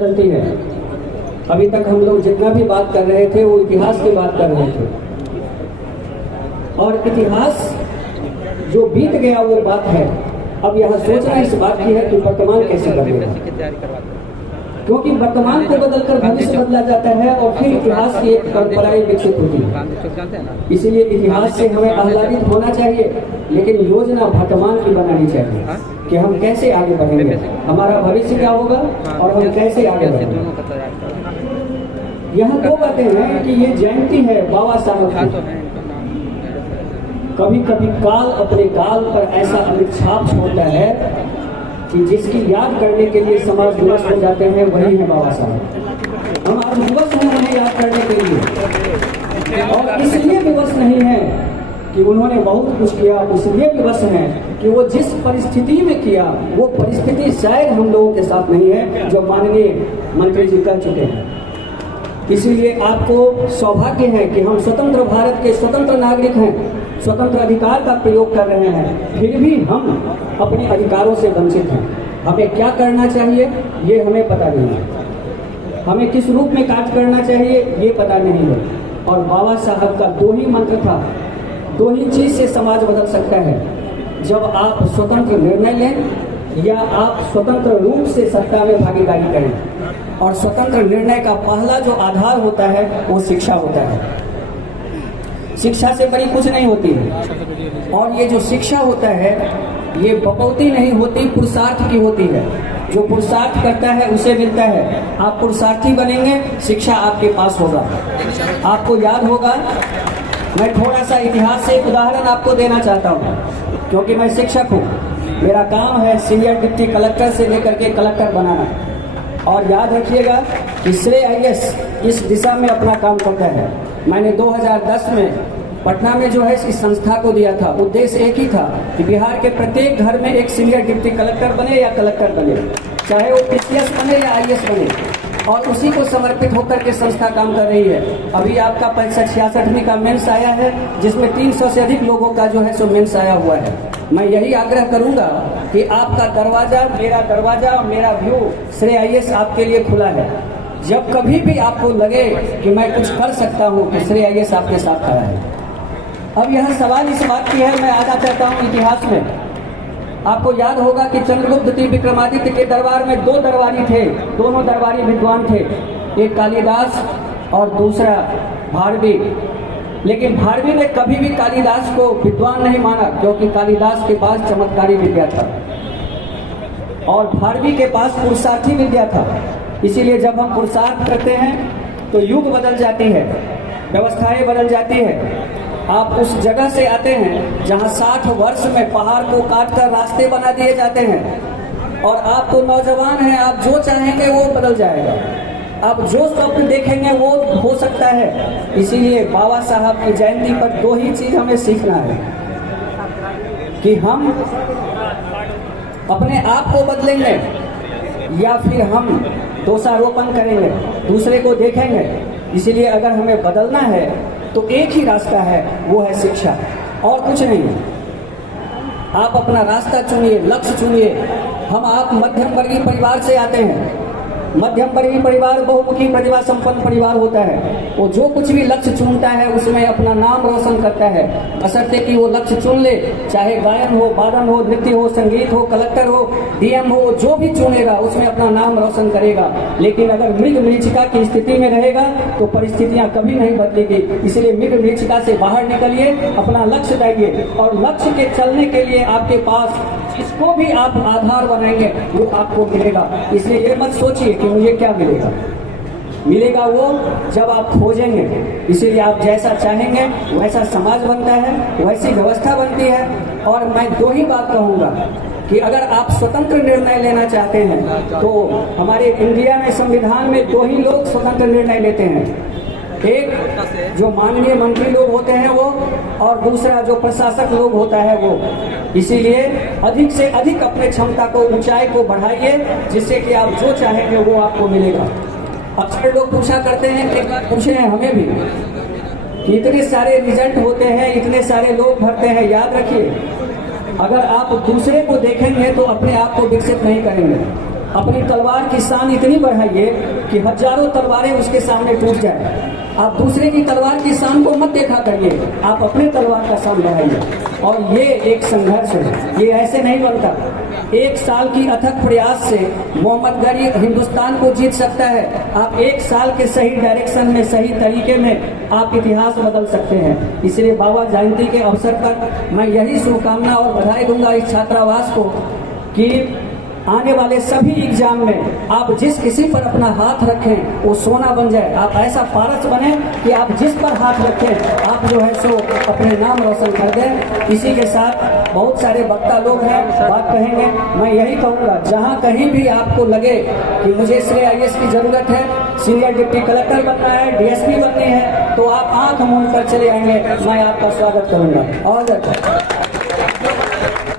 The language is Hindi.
बदलती है। अभी तक हम लोग जितना भी बात कर रहे थे वो इतिहास की बात कर रहे थे, और इतिहास जो बीत गया वो बात है। अब यहाँ सोचना इस बात की है कि वर्तमान कैसे बदलेगा, क्योंकि वर्तमान को बदलकर भविष्य बदला जाता है और फिर इतिहास की एक परंपराएं विकसित होती है। इसीलिए इतिहास से हमें आह्लादित होना चाहिए, लेकिन योजना वर्तमान की बनानी चाहिए कि हम कैसे आगे बढ़ेंगे, हमारा भविष्य क्या होगा और हम कैसे आगे बढ़ेंगे। यहाँ दो बातें हैं कि ये जयंती है बाबा साहब की। कभी कभी काल अपने गाल पर ऐसा अमिट छाप छोड़ता है कि जिसकी याद करने के लिए समाज दिवस हो जाते हैं, वही है बाबा साहब। हम आज दिवस हैं उन्हें याद करने के लिए, और इसलिए दिवस नहीं है कि उन्होंने बहुत कुछ किया, इसलिए दिवस है कि वो जिस परिस्थिति में किया वो परिस्थिति शायद हम लोगों के साथ नहीं है, जो माननीय मंत्री जी कर चुके हैं। इसीलिए आपको सौभाग्य है कि हम स्वतंत्र भारत के स्वतंत्र नागरिक हैं, स्वतंत्र अधिकार का प्रयोग कर रहे हैं, फिर भी हम अपने अधिकारों से वंचित हैं। हमें क्या करना चाहिए ये हमें पता नहीं है, हमें किस रूप में कार्य करना चाहिए ये पता नहीं है। और बाबा साहब का दो ही मंत्र था, दो ही चीज से समाज बदल सकता है, जब आप स्वतंत्र निर्णय लें या आप स्वतंत्र रूप से सत्ता में भागीदारी करें। और स्वतंत्र निर्णय का पहला जो आधार होता है वो शिक्षा होता है। शिक्षा से बड़ी कुछ नहीं होती है, और ये जो शिक्षा होता है ये बपौती नहीं होती, पुरुषार्थ की होती है। जो पुरुषार्थ करता है उसे मिलता है। आप पुरुषार्थी बनेंगे, शिक्षा आपके पास होगा। आपको याद होगा, मैं थोड़ा सा इतिहास से एक उदाहरण आपको देना चाहता हूँ, क्योंकि मैं शिक्षक हूँ। मेरा काम है सीनियर डिप्टी कलेक्टर से लेकर के कलेक्टर बनाना। और याद रखिएगा कि श्रेय आईएएस इस दिशा में अपना काम करता है। मैंने 2010 में पटना में जो है इस संस्था को दिया था। उद्देश्य एक ही था कि बिहार के प्रत्येक घर में एक सीनियर डिप्टी कलेक्टर बने या कलेक्टर बने, चाहे वो पीसीएस बने या आईएएस बने, और उसी को समर्पित होकर के संस्था काम कर रही है। अभी आपका 65-66वीं का मेंस आया है, जिसमें 300 से अधिक लोगों का जो है सो मेंस आया हुआ है। मैं यही आग्रह करूंगा कि आपका दरवाजा, मेरा दरवाजा, मेरा व्यू श्रेय आईएएस आपके लिए खुला है। जब कभी भी आपको लगे कि मैं कुछ कर सकता हूँ तो श्रेय आईएएस आपके साथ खड़ा है। अब यह सवाल इस बात की है, मैं आना चाहता हूँ इतिहास में। आपको याद होगा कि चंद्रगुप्त द्वितीय विक्रमादित्य के दरबार में दो दरबारी थे, दोनों दरबारी विद्वान थे, एक कालिदास और दूसरा भारवी। लेकिन भारवी ने कभी भी कालिदास को विद्वान नहीं माना, क्योंकि कालिदास के पास चमत्कारी विद्या था और भारवी के पास पुरुषार्थी विद्या था। इसीलिए जब हम पुरुषार्थ करते हैं तो युग बदल जाती है, व्यवस्थाएं बदल जाती है। आप उस जगह से आते हैं जहां 60 वर्ष में पहाड़ को काटकर रास्ते बना दिए जाते हैं, और आप तो नौजवान हैं, आप जो चाहेंगे वो बदल जाएगा, आप जो स्वप्न देखेंगे वो हो सकता है। इसीलिए बाबा साहब की जयंती पर दो ही चीज हमें सीखना है कि हम अपने आप को बदलेंगे या फिर हम दोषारोपण करेंगे, दूसरे को देखेंगे। इसीलिए अगर हमें बदलना है तो एक ही रास्ता है, वो है शिक्षा, और कुछ नहीं। आप अपना रास्ता चुनिए, लक्ष्य चुनिए। आप मध्यम वर्गीय परिवार से आते हैं। मध्यम वर्गीय परिवार बहुमुखी प्रतिभा संपन्न परिवार होता है। वो जो कुछ भी लक्ष्य चुनता है उसमें अपना नाम रोशन करता है, बशर्ते कि वो लक्ष्य चुन ले, चाहे गायन हो, वादन हो, नृत्य हो, संगीत हो, कलेक्टर हो, डीएम हो, जो भी चुनेगा उसमें अपना नाम रोशन करेगा। लेकिन अगर मृग मरीचिका की स्थिति में रहेगा तो परिस्थितियां कभी नहीं बदलेगी। इसलिए मृग मरीचिका से बाहर निकलिए, अपना लक्ष्य लाइए, और लक्ष्य के चलने के लिए आपके पास इसको भी आप आधार बनाएंगे, वो आपको मिलेगा। इसलिए ये मत सोचिए कि मुझे क्या मिलेगा, मिलेगा वो जब आप खोजेंगे। इसीलिए आप जैसा चाहेंगे वैसा समाज बनता है, वैसी व्यवस्था बनती है। और मैं दो ही बात कहूँगा कि अगर आप स्वतंत्र निर्णय लेना चाहते हैं तो हमारे इंडिया में संविधान में दो ही लोग स्वतंत्र निर्णय लेते हैं, एक जो माननीय मंत्री लोग होते हैं वो, और दूसरा जो प्रशासक लोग होता है वो। इसीलिए अधिक से अधिक अपने क्षमता को, ऊंचाई को बढ़ाइए, जिससे कि आप जो चाहेंगे वो आपको मिलेगा। अक्सर लोग पूछा करते हैं, एक बार पूछे हैं हमें भी कि इतने सारे रिजल्ट होते हैं, इतने सारे लोग भरते हैं। याद रखिए, अगर आप दूसरे को देखेंगे तो अपने आप को विकसित नहीं करेंगे। अपनी तलवार की शान इतनी बढ़ाइए कि हजारों तलवारें उसके सामने टूट जाए। आप दूसरे की तलवार की शान को मत देखा करिए, आप अपने तलवार का शान बढ़ाइए। और ये एक संघर्ष है, ये ऐसे नहीं बनता। 1 साल की अथक प्रयास से मोहम्मद गनी हिंदुस्तान को जीत सकता है। आप 1 साल के सही डायरेक्शन में, सही तरीके में आप इतिहास बदल सकते हैं। इसलिए बाबा जयंती के अवसर पर मैं यही शुभकामना और बधाई दूंगा इस छात्रावास को कि आने वाले सभी एग्जाम में आप जिस किसी पर अपना हाथ रखें वो सोना बन जाए। आप ऐसा पारस बने कि आप जिस पर हाथ रखें आप जो है सो अपने नाम रोशन कर दें। इसी के साथ बहुत सारे वक्ता लोग हैं, बात कहेंगे। मैं यही कहूँगा, जहाँ कहीं भी आपको लगे कि मुझे श्री IAS की जरूरत है, सीनियर डिप्टी कलेक्टर बनना है, DSP बननी है, तो आप आंख मूंद कर चले आएंगे, मैं आपका स्वागत करूँगा। और